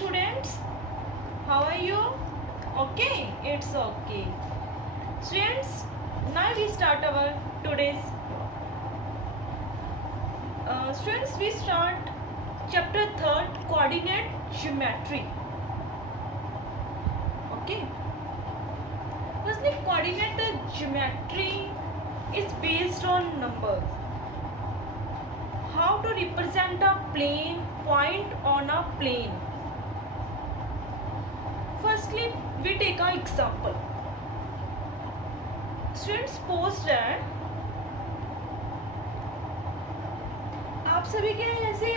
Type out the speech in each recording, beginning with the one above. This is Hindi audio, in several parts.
students, how are you? Okay, it's okay. Students, now we start our today's students, we start chapter 3rd, coordinate geometry. Okay, firstly, coordinate geometry is based on numbers. How to represent a plane point on a plane. Firstly, we take an example. Students, suppose that आप सभी के जैसे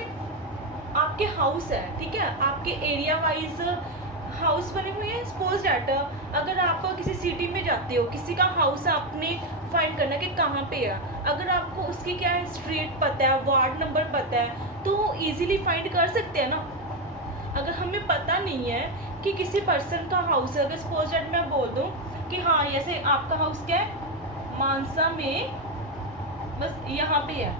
आपके हाउस है, ठीक है, आपके एरिया वाइज हाउस बने हुए हैं. सपोज दैट अगर आप किसी सिटी में जाते हो, किसी का हाउस आपने फाइंड करना कि कहाँ पे है. अगर आपको उसकी क्या है स्ट्रीट पता है, वार्ड नंबर पता है, तो इजीली फाइंड कर सकते हैं ना. अगर हमें पता नहीं है कि किसी पर्सन का हाउस है, अगर सपोज दैट मैं बोल दूँ कि हाँ जैसे आपका हाउस क्या है मानसा में, बस यहाँ पे है,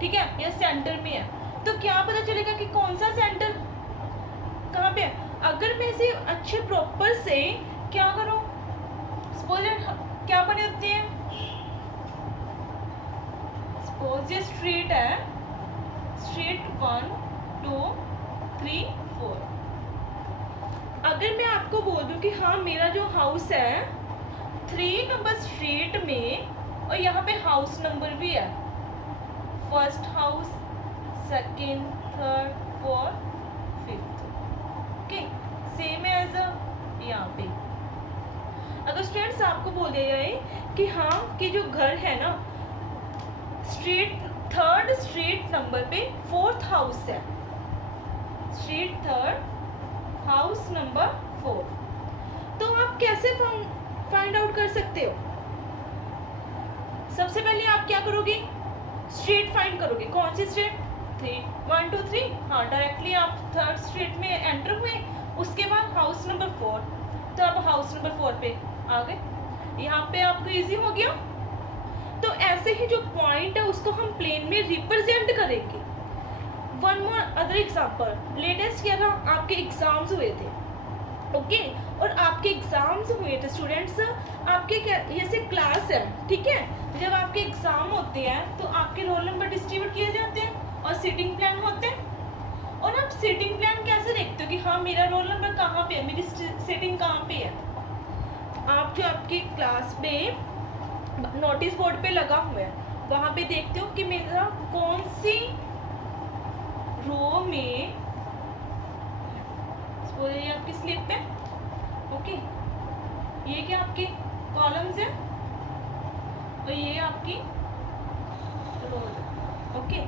ठीक है, या सेंटर में है, तो क्या पता चलेगा कि कौन सा सेंटर कहाँ पे है. अगर मैं इसे अच्छे प्रॉपर से क्या करूँ, सपोज क्या बने होते हैं, सपोज ये स्ट्रीट है, स्ट्रीट 1 2 3 4. अगर मैं आपको बोल दूं कि हाँ मेरा जो हाउस है 3 नंबर स्ट्रीट में, और यहाँ पे हाउस नंबर भी है, first house, second, third, fourth, fifth. Okay, same as यहाँ पे. अगर स्टूडेंट्स आपको बोल दिया जाए कि हाँ कि जो घर है ना स्ट्रीट 3rd स्ट्रीट नंबर पे 4th हाउस है, स्ट्रीट 3rd हाउस नंबर 4, तो आप कैसे फाइंड आउट कर सकते हो. सबसे पहले आप क्या करोगे, स्ट्रीट फाइंड करोगे. कौन सी स्ट्रीट, 1 2 3. हाँ, डायरेक्टली आप 3rd स्ट्रीट में एंटर हुए. उसके बाद हाउस नंबर 4, तो आप हाउस नंबर 4 पे आ गए. यहाँ पे आपको इजी हो गया. तो ऐसे ही जो पॉइंट है उसको हम प्लेन में रिप्रेजेंट करेंगे. One more other example, latest क्या था, आपके एग्जाम्स हुए थे. ओके, और आपके एग्जाम्स हुए थे स्टूडेंट्स, आपके जैसे क्लास है, ठीक है, जब आपके एग्जाम होते हैं तो आपके रोल नंबर डिस्ट्रीब्यूट किए जाते हैं और सीटिंग प्लान होते हैं. और आप सीटिंग प्लान कैसे देखते हो कि हाँ मेरा रोल नंबर कहाँ पे है, मेरी सीटिंग कहाँ पे है. आप जो आपके क्लास पे नोटिस बोर्ड पे लगा हुआ है वहाँ पे देखते हो कि मेरा कौन सी रो में, ये आपकी स्लिप है. ओके, ये क्या आपके कॉलम्स है और ये आपकी रो है. ओके,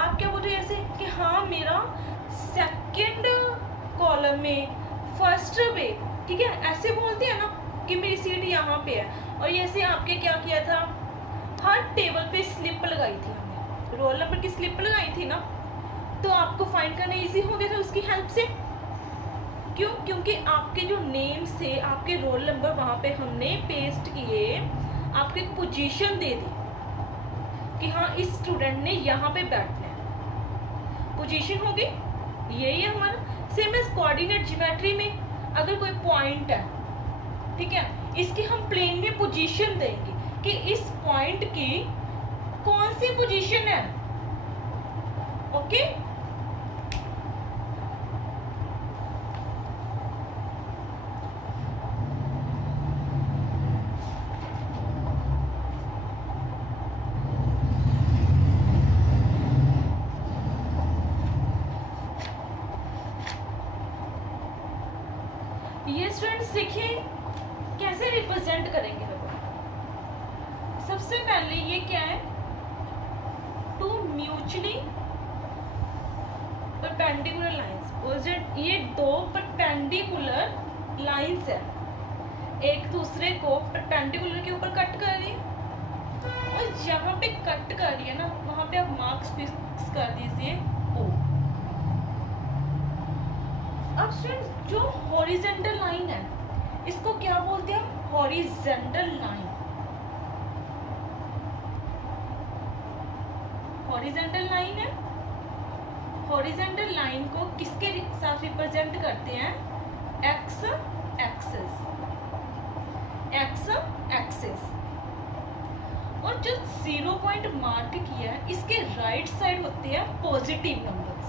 आप क्या बोल रहे हो ऐसे कि हाँ मेरा सेकंड कॉलम में फर्स्ट पे, ठीक है, ऐसे बोलते हैं ना कि मेरी सीट यहाँ पे है. और जैसे आपके क्या किया था, हर टेबल पे स्लिप लगाई थी हमने, रोल नंबर की स्लिप लगाई थी ना, तो आपको फाइंड करना इजी हो गया था उसकी हेल्प से. क्यों, क्योंकि आपके जो नेम्स थे, आपके रोल नंबर वहाँ पे हमने पेस्ट किए, आपको एक पोजीशन दे दी कि हाँ इस स्टूडेंट ने यहाँ पे बैठना है. पोजीशन हो गई, यही है हमारा. सेम एज कोऑर्डिनेट ज्योमेट्री में अगर कोई पॉइंट है, ठीक है, इसकी हम प्लेन में पोजीशन देंगे कि इस पॉइंट की कौन सी पोजीशन है. ओके, ये स्टूडेंट्स देखिए कैसे रिप्रेजेंट करेंगे. सबसे पहले ये क्या है, टू म्यूचुअली परपेंडिकुलर लाइंस. ये दो परपेंडिकुलर लाइंस है, एक दूसरे को परपेंडिकुलर के ऊपर कट कर रही है, और जहाँ पे कट कर रही है ना वहाँ पे आप मार्क्स फिक्स कर दीजिए O. अब स्टूडेंट्स जो हॉरिजॉन्टल लाइन है इसको क्या बोलते हैं, हॉरिजॉन्टल लाइन. हॉरिजॉन्टल लाइन है, हॉरिजॉन्टल लाइन को किसके साथ रिप्रेजेंट करते हैं एक्स एक्सिस, और जो 0 पॉइंट मार्क किया है इसके राइट साइड होते हैं पॉजिटिव नंबर्स,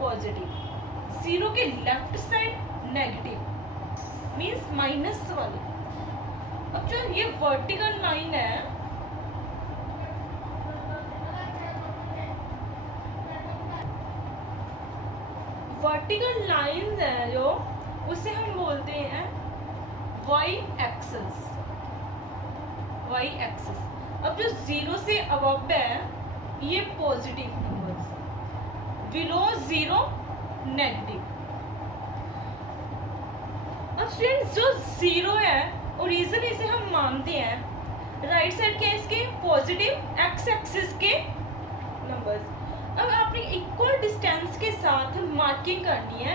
पॉजिटिव। 0 के left side negative, means minus वाले। अब जो ये वर्टिकल लाइन है, वर्टिकल लाइन है जो, उसे हम बोलते हैं वाई एक्सिस। अब जो 0 से अबव है ये पॉजिटिव नंबर्स, बिलो 0 नेगेटिव। अब स्टूडेंट्स जो 0 है ओरिजिन इसे हम मानते हैं राइट साइड के इसके पॉजिटिव एक्स एक्सिस के नंबर्स। अब आपने इक्वल डिस्टेंस के साथ मार्किंग करनी है,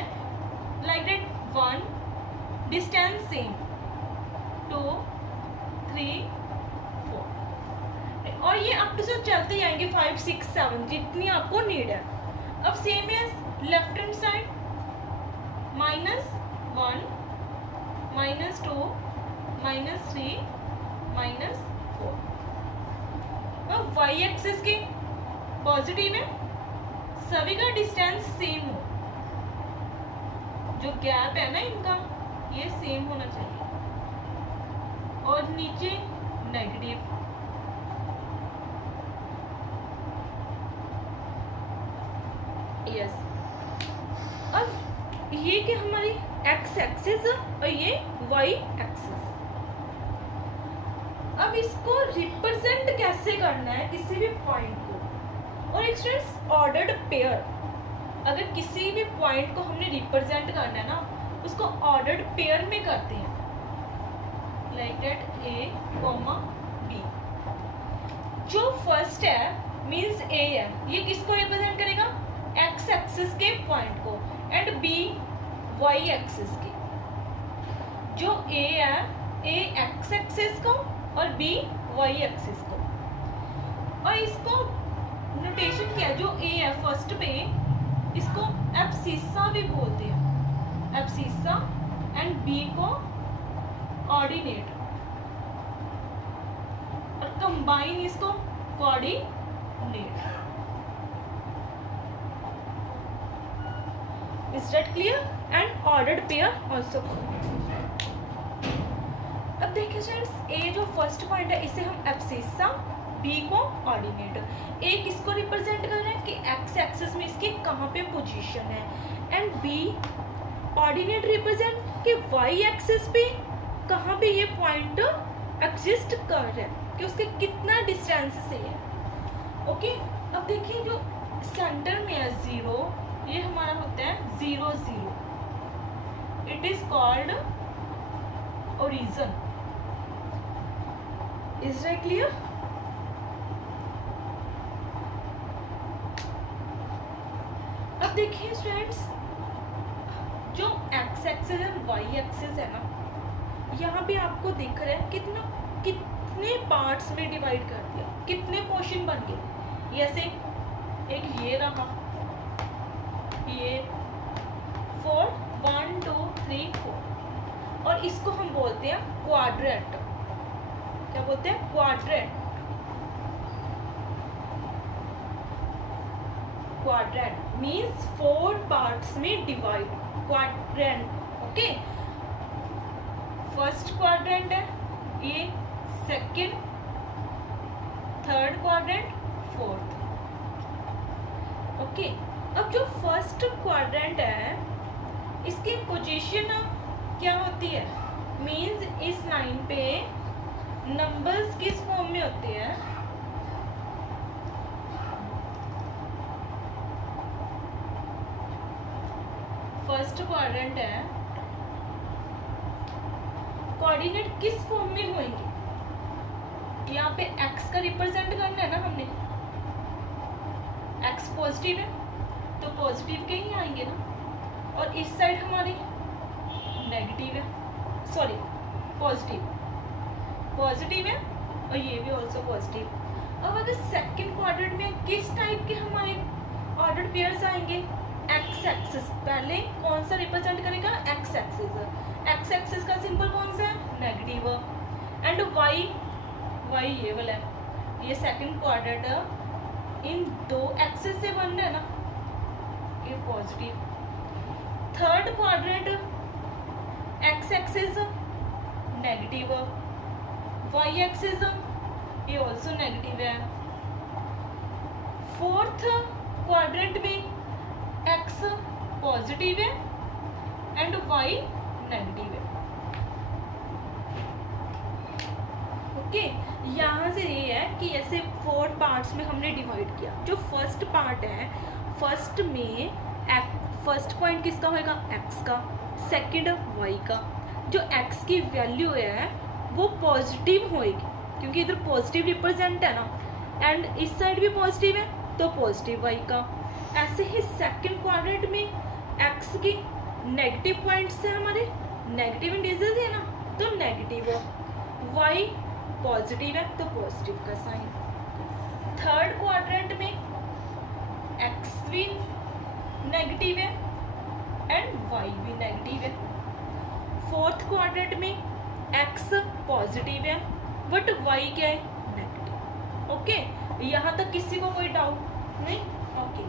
लाइक दैट 1 डिस्टेंस सेम, 2 3 4, और ये अप टू से चलते जाएंगे 5 6 7 जितनी आपको नीड है। अब same as left hand side, -1 -2 -3 -4। अब वाई एक्सिस के पॉजिटिव में सभी का डिस्टेंस सेम हो, जो गैप है ना इनका ये सेम होना चाहिए, और नीचे नेगेटिव। यस, अब ये कि हमारी एक्स एक्सिस और ये वाई एक्सिस। अब इसको रिप्रेजेंट कैसे करना है किसी भी पॉइंट को, और एक स्टूडेंट्स ऑर्डर्ड पेयर, अगर किसी भी पॉइंट को हमने रिप्रेजेंट करना है ना उसको ऑर्डर्ड पेयर में करते हैं, लाइक दैट A, B। जो फर्स्ट है मींस A है, ये किसको रिप्रेजेंट करेगा एक्स एक्सिस के पॉइंट को, एंड B वाई एक्सिस के। जो A है A एक्स एक्सिस को और B वाई एक्सिस को। और इसको नोटेशन क्या है, जो A है फर्स्ट पे इसको एब्सिसा भी बोलते हैं, एब्सिसा, एंड B को ऑर्डिनेट, और कंबाइन इसको coordinate. Is that clear? And ordered pair also. अब देखिए फ्रेंड्स, A जो फर्स्ट पॉइंट है इसे हम एब्सिसा, B को ऑर्डिनेट। A किसको रिप्रेजेंट कर रहे हैं कि एक्स एक्सिस में इसकी कहाँ पे पोजीशन है, एंड B ऑर्डिनेट रिप्रेजेंट कि वाई एक्सिस पे कहाँ पे ये पॉइंट एग्जिस्ट कर रहा है, कि उसके कितना डिस्टेंस से है। ओके, अब देखिए जो सेंटर में है 0, ये हमारा होता है 0 0, it is called origin. Is that clear? अब देखिए स्टूडेंट्स, जो X axis and Y axis है ना, यहाँ पे आपको दिख रहा है कितने पार्ट्स में डिवाइड कर दिया, कितने पोर्शन बन गए। जैसे एक ये रहा, ये 4 1 2 3 4, और इसको हम बोलते हैं क्वाड्रेंट। क्या बोलते हैं? क्वाड्रेंट। क्वाड्रेंट मीन्स 4 पार्ट्स में divide, quadrant. Okay, first quadrant है ये, second, third quadrant, fourth. Okay, अब जो फर्स्ट क्वाड्रेंट है इसकी पोजीशन क्या होती है, मीन्स इस लाइन पे नंबर्स किस फॉर्म में होते हैं, फर्स्ट क्वाड्रेंट है, कोऑर्डिनेट किस फॉर्म में होंगे, यहाँ पे एक्स का रिप्रेजेंट करना है ना हमने, एक्स पॉजिटिव है तो पॉजिटिव के ही आएंगे ना, और इस साइड हमारी नेगेटिव है, सॉरी पॉजिटिव है, और ये भी ऑल्सो पॉजिटिव। अब अगर सेकंड क्वाड्रेंट में किस टाइप के हमारे ऑर्डर्ड पेयर्स आएंगे, एक्स एक्सिस, पहले कौन सा रिप्रेजेंट करेगा, एक्स एक्सिस। एक्स एक्सिस का सिंबल कौन सा है, नेगेटिव। एंड वाई, वाई ये वाला है, ये सेकंड क्वाड्रेंट इन दो एक्सिस से बन रहा है ना, ये positive. Third quadrant X axis negative, Y axis ये ऑल्सो नेगेटिव है। फोर्थ क्वाड्रेंट में एक्स पॉजिटिव है एंड वाई नेगेटिव है। ओके, यहाँ से ये है कि ऐसे 4 पार्ट्स में हमने डिवाइड किया। जो फर्स्ट पार्ट है, फर्स्ट में फर्स्ट पॉइंट किसका होएगा, एक्स का, सेकंड वाई का। जो एक्स की वैल्यू है वो पॉजिटिव होएगी क्योंकि इधर पॉजिटिव रिप्रेजेंट है ना, एंड इस साइड भी पॉजिटिव है तो पॉजिटिव वाई का। ऐसे ही सेकंड क्वाड्रेंट में एक्स की नेगेटिव पॉइंट्स है, हमारे नेगेटिव इंडिसेस है ना, तो नेगेटिव। वाई पॉजिटिव है तो पॉजिटिव का साइन। थर्ड क्वाड्रेंट में एक्स भी नेगेटिव है एंड वाई भी नेगेटिव है। फोर्थ क्वाड्रेंट में एक्स पॉजिटिव है बट वाई क्या है, नेगेटिव। ओके, यहाँ तक किसी को कोई डाउट नहीं? ओके,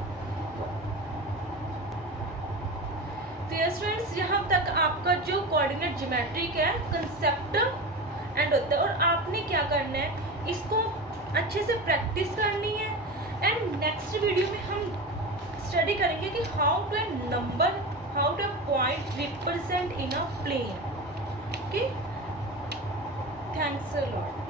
तो स्टूडेंट्स यहाँ तक आपका जो कोऑर्डिनेट ज्योमेट्रिक है कंसेप्ट एंड होता है, और आपने क्या करना है, इसको अच्छे से प्रैक्टिस करनी है। एंड नेक्स्ट वीडियो में हम स्टडी करेंगे कि how to number, how to point represent in a plane. Okay, thanks a lot.